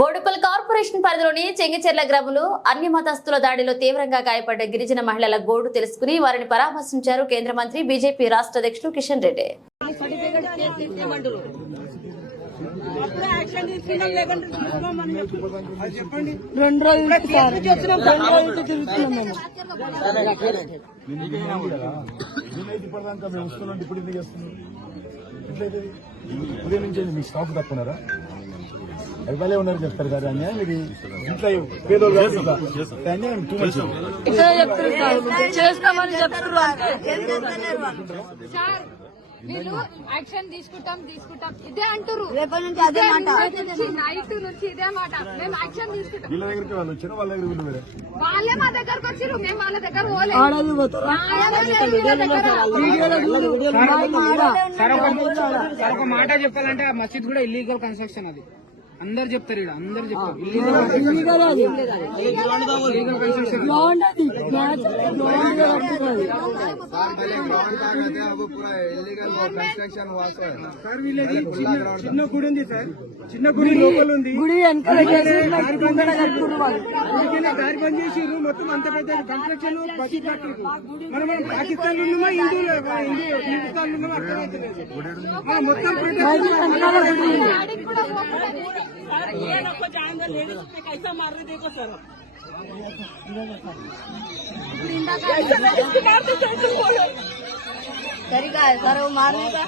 Boduppal corporation పరిధిలోని చెంగిచెర్ల గ్రామంలో అన్ని మతస్థుల దాడిలో తీవ్రంగా గాయపడ్డ గిరిజన మహిళల గోడు తెలుసుకుని వారిని పరామర్శించారు కేంద్ర మంత్రి బీజేపీ రాష్ట్ర అధ్యక్షుడు కిషన్ రెడ్డి. ఉదయం నుంచి మీ స్టాఫ్ తప్పున్నారా? ఎవరే ఉన్నారు చెప్తారు కదా అన్యాయం. ఇది ఇంట్లో పేదోళ్ళు అన్యాయం చేస్తామని వీళ్ళు యాక్షన్ తీసుకుంటాం ఇదే అంటారు. రేపటి నుంచి అదే మాట, నైట్ నుంచి ఇదే మాట. మేము యాక్షన్ తీసుకుంటాం. వీళ్ళ దగ్గరికి వాళ్ళు వచ్చారు, వాళ్ళ దగ్గర వీళ్ళు వాళ్ళే మా దగ్గరకు వచ్చారు, మేము వాళ్ళ దగ్గర పోలేదు. ఒక మాట చెప్పాలంటే ఆ మసీద్ కూడా ఇల్లీగల్ కన్స్ట్రక్షన్. అది అందరు చెప్తారు, ఇక్కడ అందరు చెప్తారు చిన్న గుడి ఉంది సార్, చిన్న గుడి లోపల ఉంది. గుడి దారి బంద్ చేసిర్రు. మొత్తం అంత పెద్ద కన్స్ట్రక్షన్ మనం పాకిస్తాన్ లో ఉన్నామా, హిందుస్థాన్ లో ఉన్నామా అర్థమవుతలేదు. మొత్తం ये रखो जानवर लेडीज पे कैसा मार रहे देखो सर, तरीका है सर वो मारने का.